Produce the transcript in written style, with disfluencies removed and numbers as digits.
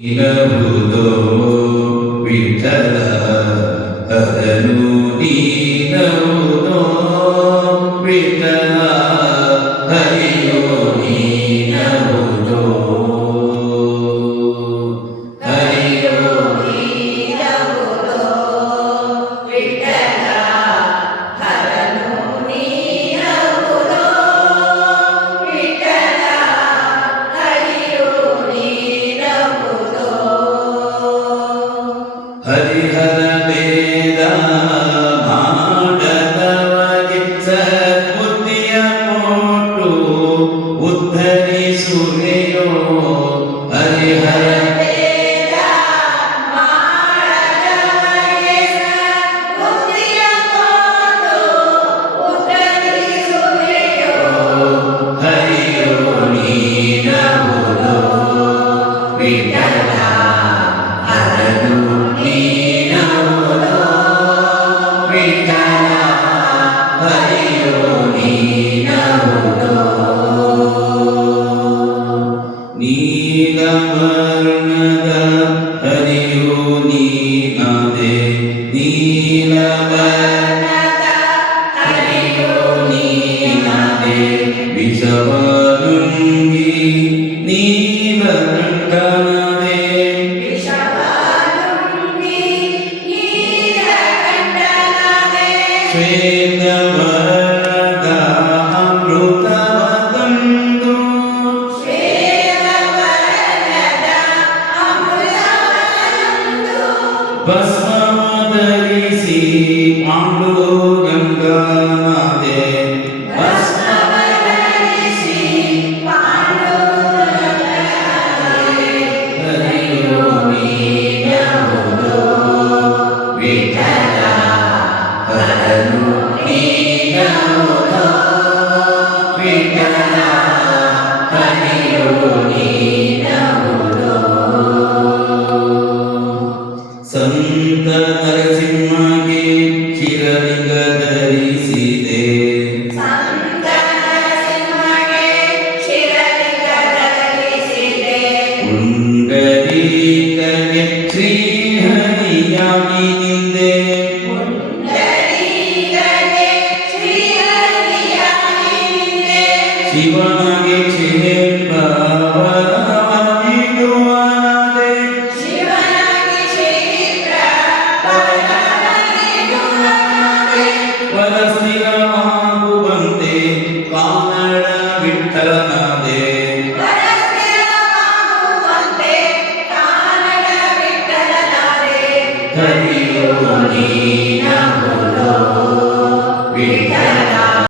ನೀನವುದೋ ವಿಠಲ ಹರನು ನೀನವುದೋ ವಿಠಲ ಹರಿಯೋ ನೀನವುದೋ ಹರಿಯೋ ನೀನವುದೋ ವಿಠಲ ಹರನು ನೀನವುದೋ ವಿಠಲ ಹರಿಯೋ ನೀನವುದೋ ಹರಿಹರ ವೇದ ಮಾಡದವಗೆ ಸದ್ಬುದ್ಧಿಯ ಕೊಟ್ಟು ಉದ್ಧರಿಸುವೆಯೋ ಹರಿಹರ ವೇದ ಮಾಡದವಗೆ ಸದ್ಬುದ್ಧಿಯ ಕೊಟ್ಟು ಉದ್ಧರಿಸುವೆಯೋ ಹರಿಯೋ ನೀನವುದೋ ವಿಠಲ ಹರನು ನೀನವುದೋ ವಿಠಲ ಹರಿಯೋ ನೀನವುದೋ ನೀಲವರ್ಣದ ಹರಿಯೋ ನೀನದೆ ನೀಲವರ್ಣದ ಹರಿಯೋ ನೀನದೆ ವಿಷವನುಂಗಿ ನೀಲಕಂಠನದೆ ವಿಷವನುಂಗಿ ನೀಲಕಂಠನದೆ ಶ್ವೇತವರ್ಣದ ಅಮೃತವತಂದು ಶ್ವೇತವರ್ಣದ ಅಮೃತವತಂದು ಭಸ್ಮಧರಿಸಿ ಪಾಂಡುರಂಗನಾದೆ ಭಸ್ಮವಧರಿಸಿ ಪಾಂಡುರಂಗನಾದೆ ಹರಿಯೋ ನೀನವುದೋ ವಿಠಲ ಹರನು ನೀನವುದೋ ವಿಠಲ ಹರಿಯೋ ನೀನವುದೋ ಸಂತ ನರಸಿಂಹಗೆ ಶಿರಲಿಂಗ ಧರಿಸಿದೆ ಸಂತ ನರಸಿಂಹಗೆ ಶಿರಲಿಂಗ ಧರಿಸಿದೆ ಪುಂಡರೀಕಗೆ ಶ್ರೀಹರಿಯಾಗಿ ನಿಂದೆ ಪುಂಡರೀಕಗೆ ಶ್ರೀಹರಿಯಾಗಿ ನಿಂದೆ ಶಿವನಿಗೆ ಕ್ಷೇತ್ರವರವನಿಡುವನಾದೆ ಶಿವನಾಗಿ ಕ್ಷೇತ್ರ ಪರಮನಿಡುವನಾದೆ ಪರಸ್ಥಿರವಾಗುವಂತೆ ಕಾನಡ ವಿಠಲನಾದೆ ಪರಸ್ಥಿರವಾಗುವಂತೆ ಕಾನಡ ವಿಠಲನಾದೆ ಹರಿಯೋ ನೀನವುದೋ